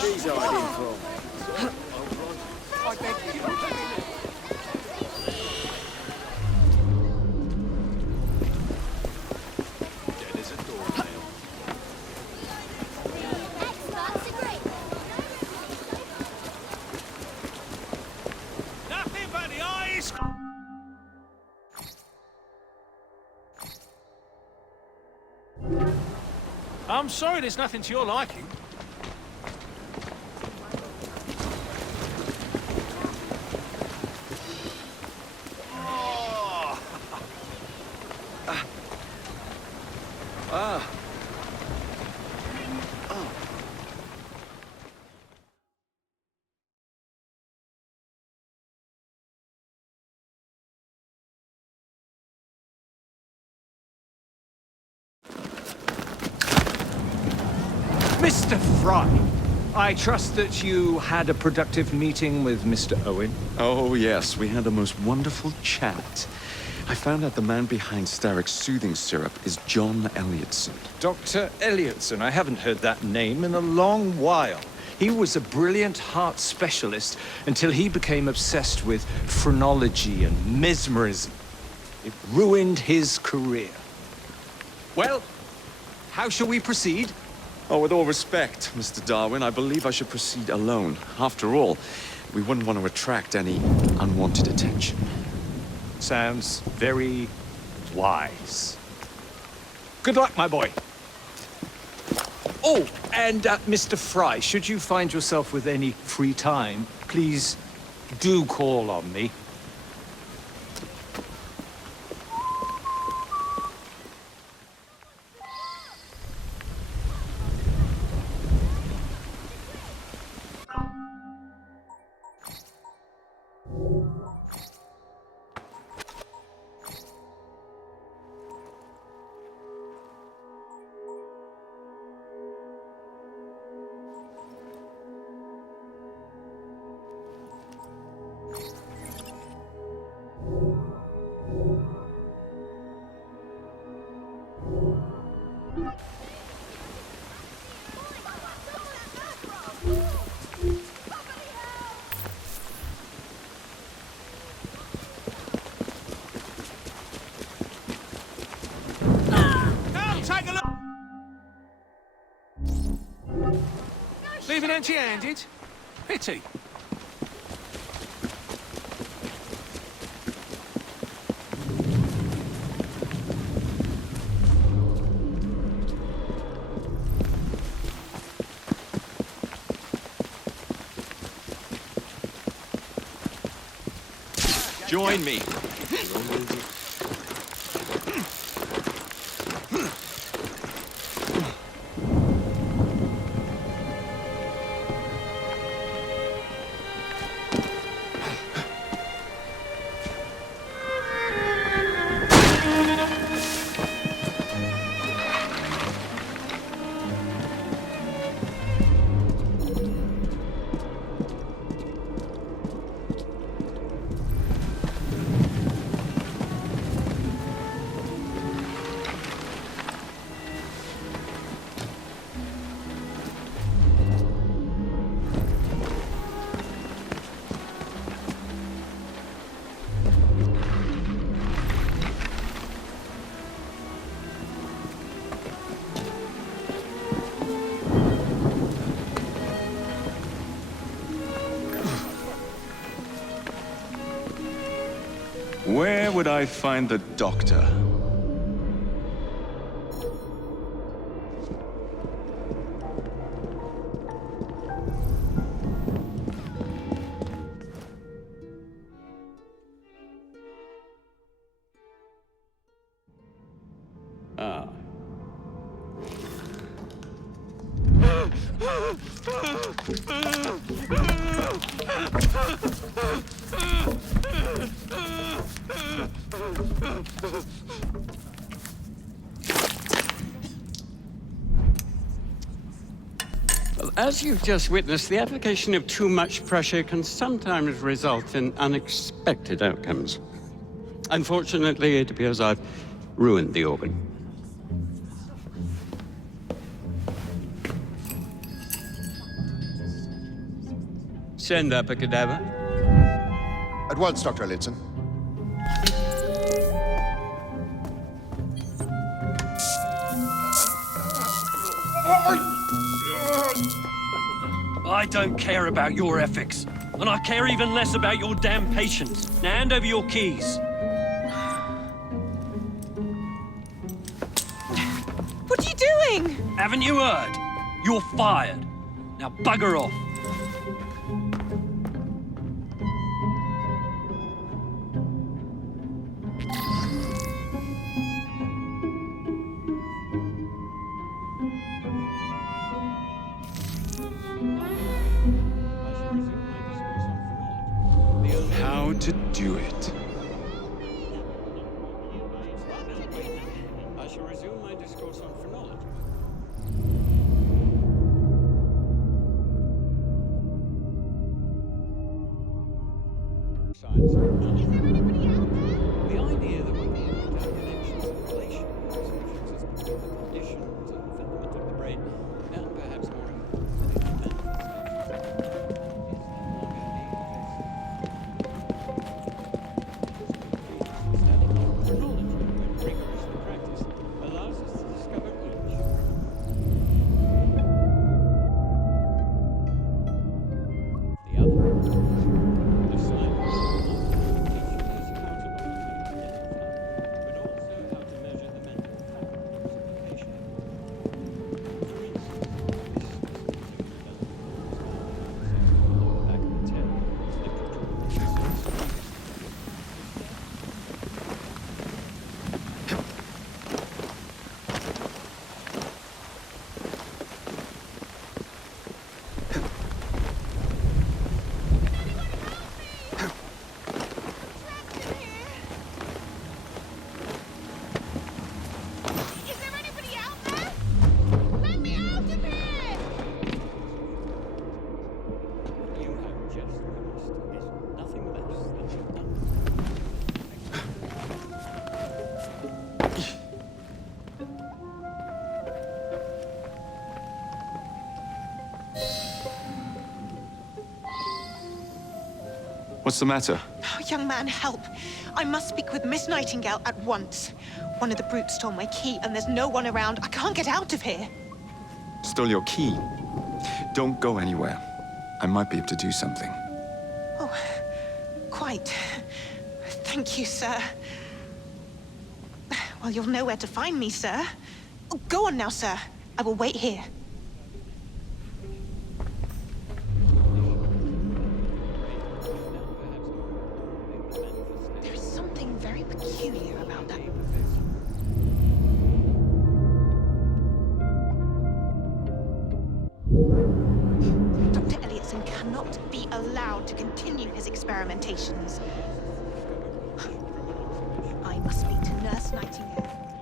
She's hiding from. I beg you. Dead as a doornail. Nothing but the eyes. I'm sorry there's nothing to your liking. Mr. Frye, I trust that you had a productive meeting with Mr. Owen. Oh, yes, we had the most wonderful chat. I found out the man behind Starrick's soothing syrup is John Elliotson. Dr. Elliotson, I haven't heard that name in a long while. He was a brilliant heart specialist until he became obsessed with phrenology and mesmerism. It ruined his career. Well, how shall we proceed? Oh, with all respect, Mr. Darwin, I believe I should proceed alone. After all, we wouldn't want to attract any unwanted attention. Sounds very wise. Good luck, my boy. Oh, and Mr. Frye, should you find yourself with any free time, please do call on me. Leaving empty-handed? Pity. Join me. Where would I find the doctor? Ah. Well, as you've just witnessed, the application of too much pressure can sometimes result in unexpected outcomes. Unfortunately, it appears I've ruined the organ. Send up a cadaver. At once, Dr. Elliotson. I don't care about your ethics, and I care even less about your damn patience. Now hand over your keys. What are you doing? Haven't you heard? You're fired. Now bugger off. How to do it. I shall resume my discourse on phrenology. Science. The idea that we can work out connections and relations, such as between the conditions and filament of the brain, and perhaps more What's the matter? Oh, young man, help. I must speak with Miss Nightingale at once. One of the brutes stole my key, and there's no one around. I can't get out of here. Stole your key. Don't go anywhere. I might be able to do something. Oh, quite. Thank you, sir. Well, you'll know where to find me, sir. Oh, go on now, sir. I will wait here. peculiar about that. Dr. Elliotson cannot be allowed to continue his experimentations. I must speak to Nurse Nightingale.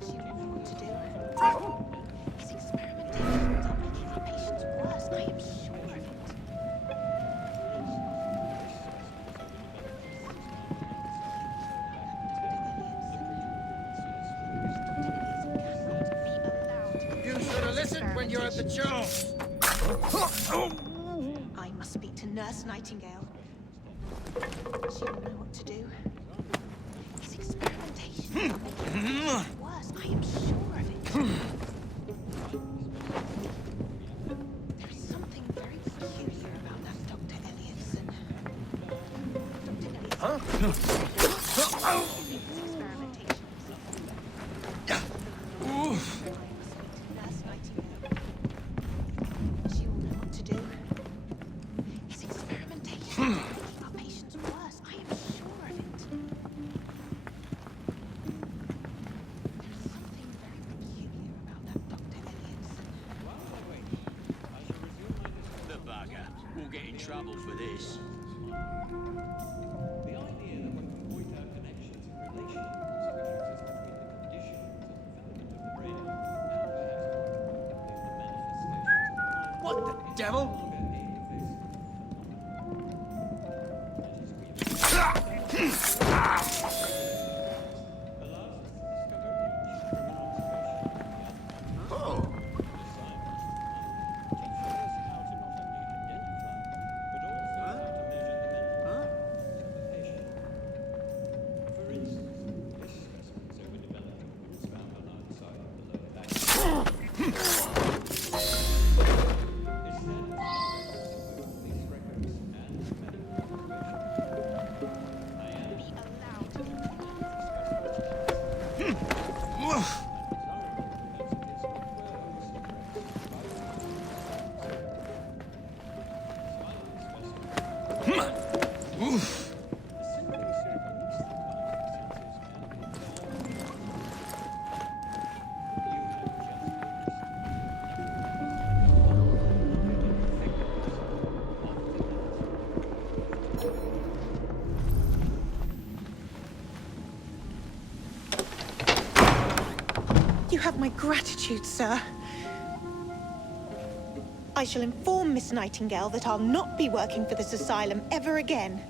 She will know what to do. His experimentations are making our patients worse, I am sure of it. You should have listened when you had the chance. I must speak to Nurse Nightingale. She will know what to do. His experimentations are making our patients worse, I am sure of it. There is something very peculiar about that Dr. Elliotson. Dr. Elliotson. His experimentations. Nurse Nightingale. She will know what to do. His experimentations are making our patients worse, I am sure of it. There's something very peculiar about that Dr. Elliotson. The bugger. We'll get in trouble for this. What the devil? You have my gratitude, sir. I shall inform Miss Nightingale that I'll not be working for this asylum ever again.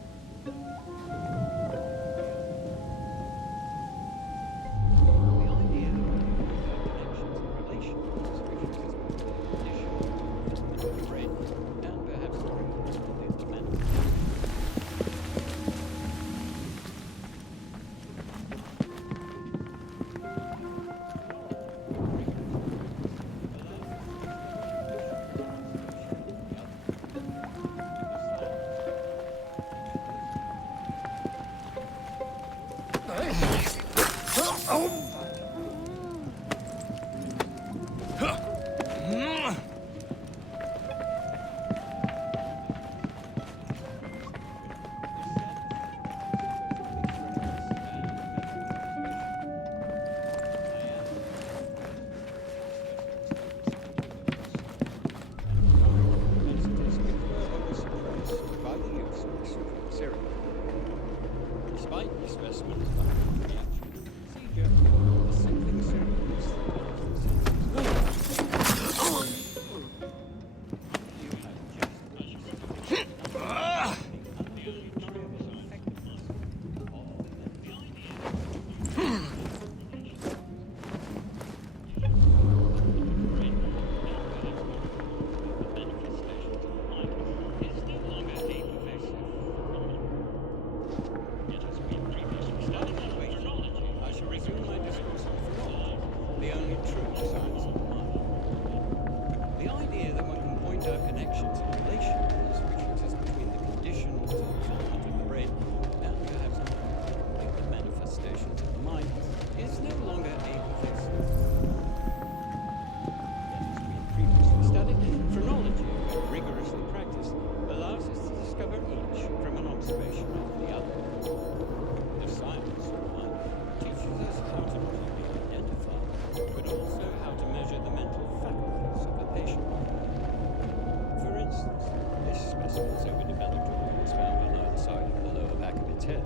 Despite the specimens behind the actual procedure, there's something serious. Discover each from an observation of the other. The science specimen's overdeveloped organs found on either side of the lower back of its head.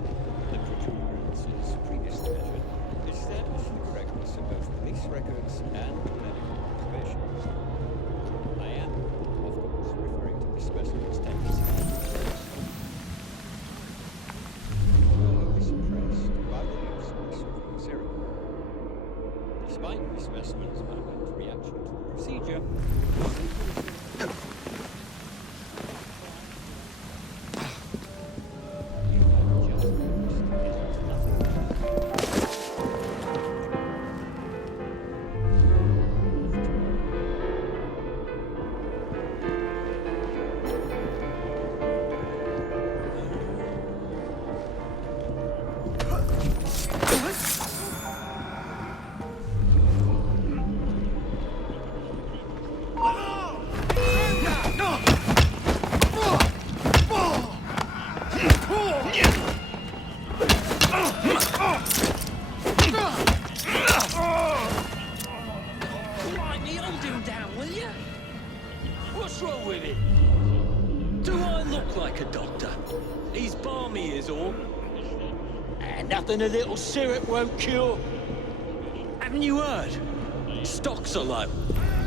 The protuberances previously measured established the correctness of both police records and medical observations. I am, of course, referring to the specimen's tendency suppressed by the use of the soothing serum. Despite the specimen's violent reaction to the procedure, What's wrong with it? Do I look like a doctor? He's balmy is all. And nothing a little syrup won't cure. Haven't you heard? Stocks are low.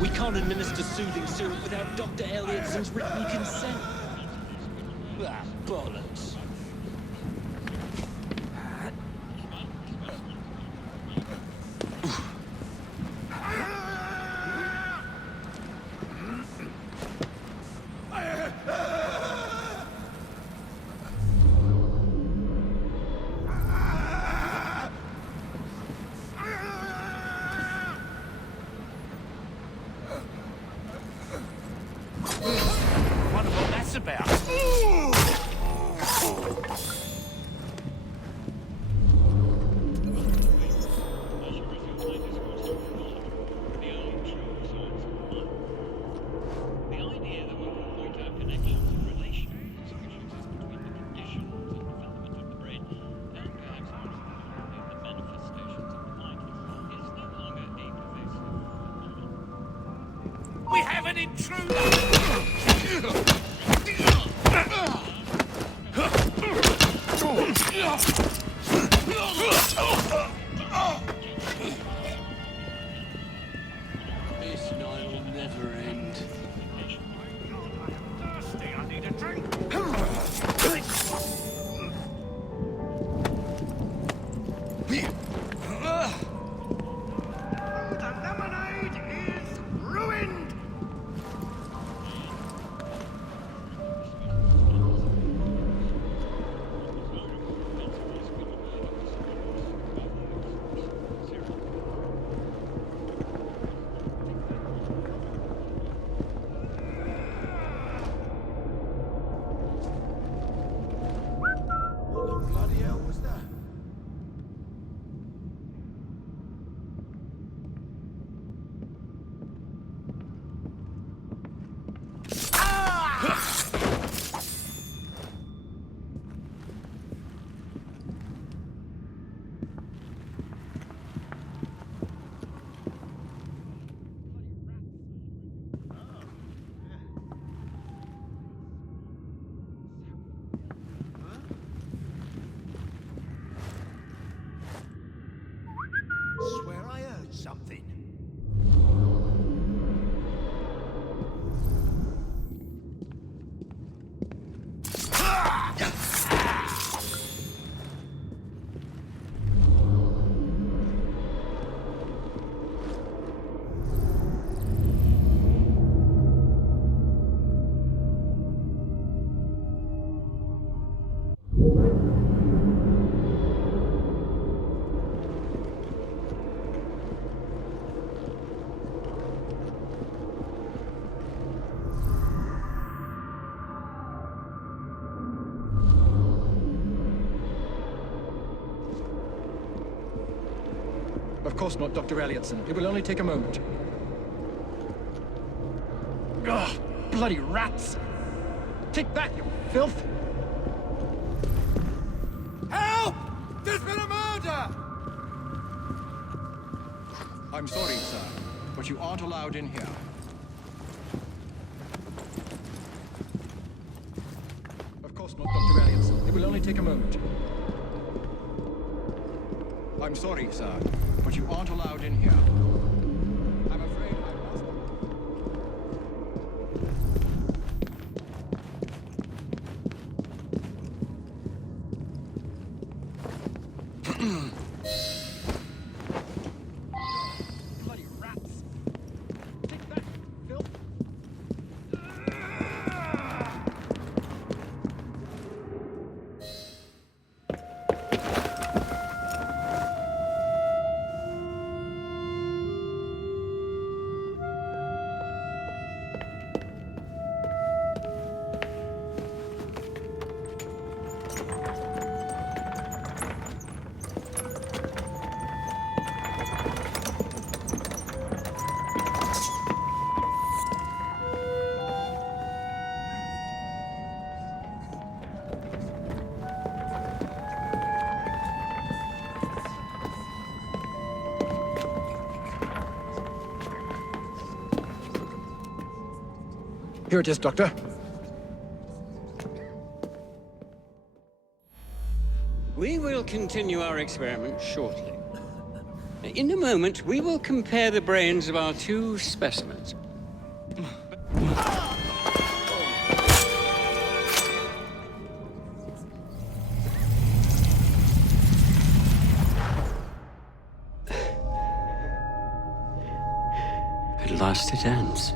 We can't administer soothing syrup without Dr. Elliotson's written consent. Ah, bollocks. Wonder what that's about. We have an intruder! This night will never end. Thirsty, I need a drink. The lemonade is ruined! What the bloody hell was that? Swear I heard something. Of course not, Dr. Elliotson. It will only take a moment. Ugh, bloody rats! Take that, you filth! Help! There's been a murder! I'm sorry, sir, but you aren't allowed in here. only take a moment. I'm sorry, sir, but you aren't allowed in here. I'm afraid I must... Bloody rats! Take that, Phil! Here it is, Doctor. We will continue our experiment shortly. In a moment, we will compare the brains of our two specimens. At last it ends.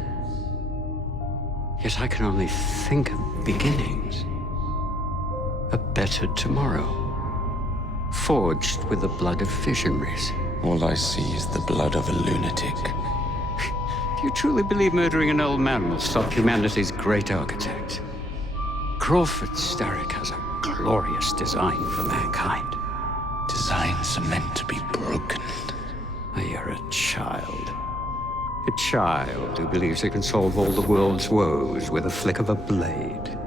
Yet I can only think of beginnings. A better tomorrow, forged with the blood of visionaries. All I see is the blood of a lunatic. Do you truly believe murdering an old man will stop humanity's great architect? Crawford Starrick has a glorious design for mankind. Designs are meant to be broken. You're a child. A child who believes it can solve all the world's woes with a flick of a blade.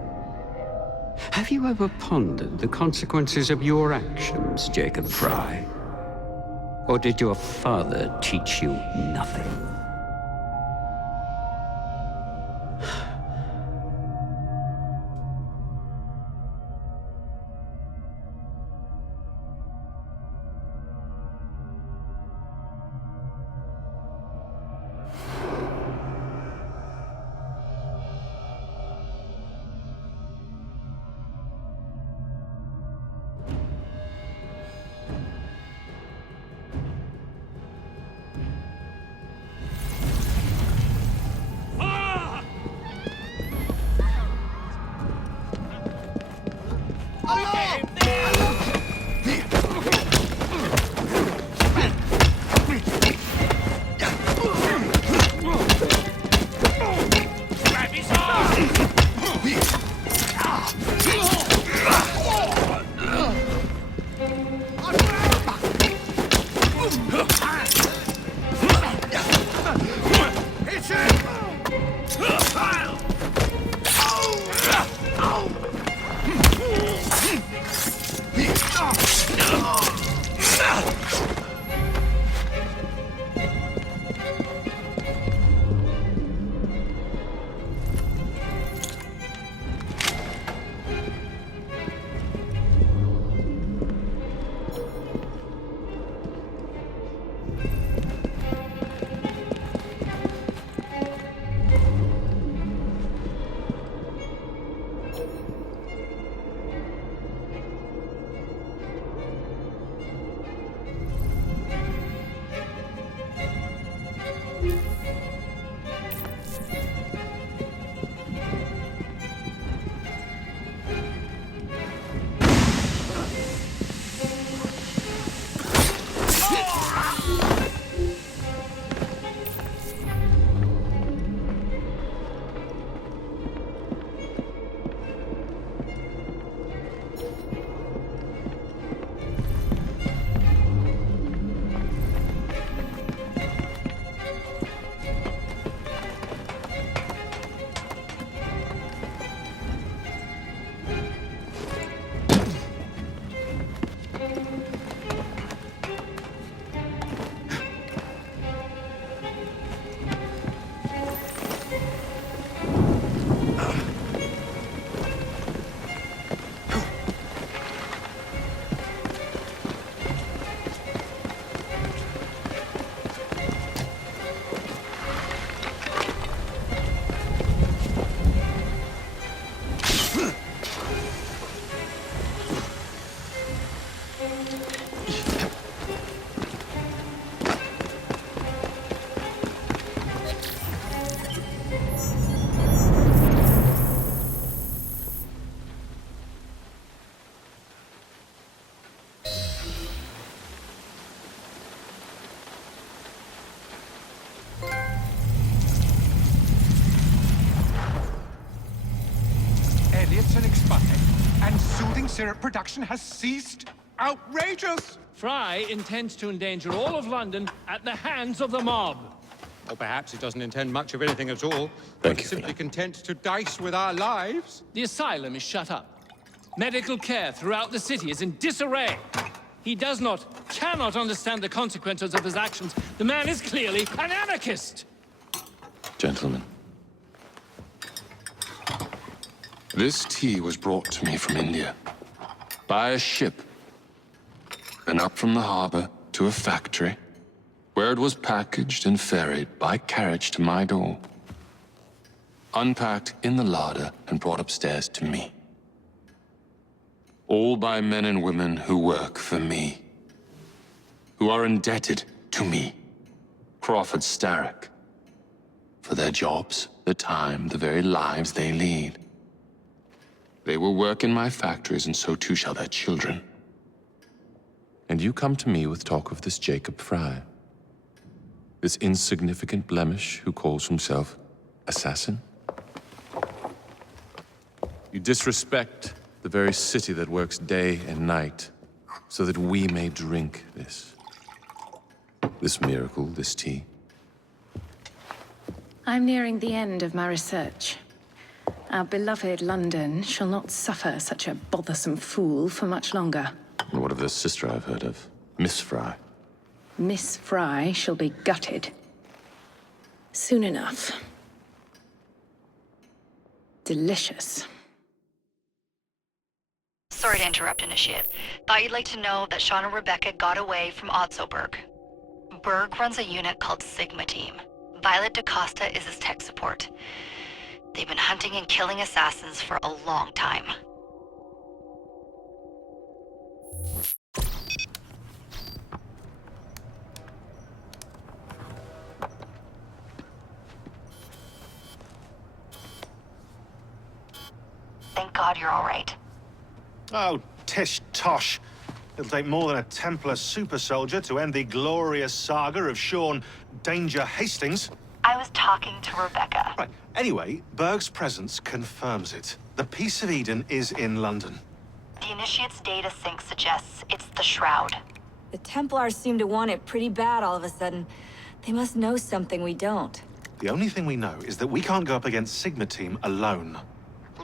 Have you ever pondered the consequences of your actions, Jacob Frye? Or did your father teach you nothing? expired, and soothing syrup production has ceased. Outrageous! Frye intends to endanger all of London at the hands of the mob. Or perhaps he doesn't intend much of anything at all. Thank you He's for simply that. content to dice with our lives. The asylum is shut up. Medical care throughout the city is in disarray. He cannot understand the consequences of his actions. The man is clearly an anarchist! Gentlemen, this tea was brought to me from India by a ship, and up from the harbor to a factory, where it was packaged and ferried by carriage to my door, unpacked in the larder and brought upstairs to me. All by men and women who work for me, who are indebted to me, Crawford Starrick, for their jobs, their time, the very lives they lead. They will work in my factories, and so too shall their children. And you come to me with talk of this Jacob Frye, this insignificant blemish who calls himself assassin? You disrespect the very city that works day and night so that we may drink this miracle, this tea. I'm nearing the end of my research. Our beloved London shall not suffer such a bothersome fool for much longer. And what of the sister I've heard of, Miss Frye? Miss Frye shall be gutted. Soon enough. Delicious. Sorry to interrupt, Initiate. Thought you'd like to know that Sean and Rebecca got away from Otzoberg. Berg runs a unit called Sigma Team. Violet DaCosta is his tech support. They've been hunting and killing assassins for a long time. Thank God you're all right. Oh, tish tosh. It'll take more than a Templar super soldier to end the glorious saga of Sean Danger Hastings. I was talking to Rebecca. Right. Anyway, Berg's presence confirms it. The Peace of Eden is in London. The Initiate's data sync suggests it's the Shroud. The Templars seem to want it pretty bad all of a sudden. They must know something we don't. The only thing we know is that we can't go up against Sigma Team alone.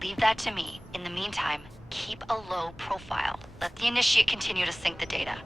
Leave that to me. In the meantime, keep a low profile. Let the Initiate continue to sync the data.